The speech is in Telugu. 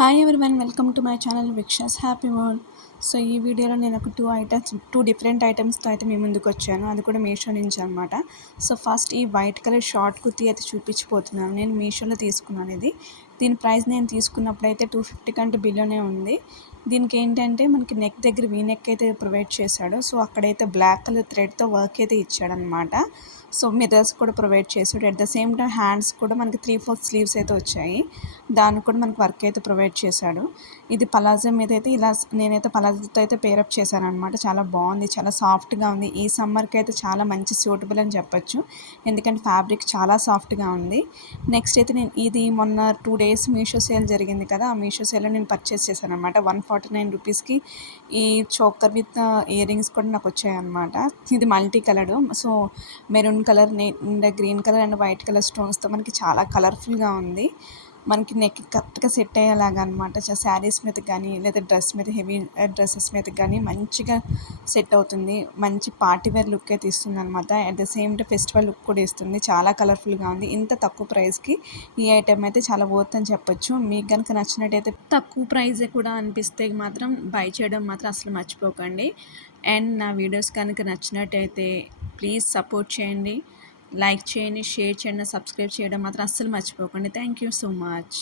Hi everyone, welcome to my channel Vikshas happy world. So ఈ వీడియోలో నేను ఒక టూ డిఫరెంట్ ఐటమ్స్తో అయితే మీ ముందుకు వచ్చాను. అది కూడా మీషో నుంచి అనమాట. సో ఫస్ట్ ఈ వైట్ కలర్ షార్ట్ కుర్తీ అయితే చూపించిపోతున్నాను. నేను మీషోలో తీసుకున్నాను ఇది. దీని ప్రైస్ నేను తీసుకున్నప్పుడు అయితే 250 కంటే బిలోనే ఉంది. దీనికి ఏంటంటే మనకి నెక్ దగ్గర వీ నెక్ అయితే ప్రొవైడ్ చేశాడు. సో అక్కడైతే బ్లాక్ కలర్ థ్రెడ్తో వర్క్ అయితే ఇచ్చాడనమాట. సో మిర్రర్స్ కూడా ప్రొవైడ్ చేశాడు. At the same time hands కూడా మనకి 3/4 స్లీవ్స్ అయితే వచ్చాయి. దానికి కూడా మనకు వర్క్ అయితే ప్రొవైడ్ చేశాడు. ఇది పలాజో మీద అయితే ఇలా నేనైతే పలాజోతో అయితే పేరప్ చేశాను అనమాట. చాలా బాగుంది, చాలా సాఫ్ట్గా ఉంది. ఈ సమ్మర్కి అయితే చాలా మంచి సూటబుల్ అని చెప్పొచ్చు, ఎందుకంటే ఫ్యాబ్రిక్ చాలా సాఫ్ట్గా ఉంది. నెక్స్ట్ అయితే నేను ఇది మొన్న 2 డేస్ మీషో సేల్ జరిగింది కదా, ఆ మీషో సేల్లో నేను పర్చేస్ చేశాను అనమాట. 149 రూపీస్కి ఈ చోకర్ విత్ ఇయర్ రింగ్స్ కూడా నాకు వచ్చాయన్నమాట. ఇది multi coloured, so maroon colour, green colour and white colour స్టోన్స్తో మనకి చాలా కలర్ఫుల్గా ఉంది. మనకి నెక్ కరెక్ట్గా సెట్ అయ్యేలాగా అనమాట. శారీస్ మీద కానీ లేదా డ్రెస్ మీద, హెవీ డ్రెస్సెస్ మీద కానీ మంచిగా సెట్ అవుతుంది. మంచి పార్టీ వేర్ లుక్ అయితే ఇస్తుంది అనమాట. At the same time festival look కూడా ఇస్తుంది. చాలా కలర్ఫుల్గా ఉంది. ఇంత తక్కువ ప్రైస్కి ఈ ఐటెం అయితే చాలా వర్త్ అని చెప్పొచ్చు. మీకు కనుక నచ్చినట్టయితే, తక్కువ ప్రైస్ కూడా అనిపిస్తే మాత్రం బై చేయడం మాత్రం అసలు మర్చిపోకండి. అండ్ నా వీడియోస్ కనుక నచ్చినట్టయితే ప్లీజ్ సపోర్ట్ చేయండి, లైక్ చేయండి, షేర్ చేయండి, సబ్స్క్రైబ్ చేయడం మాత్రం అస్సలు మర్చిపోకండి. Thank you so much.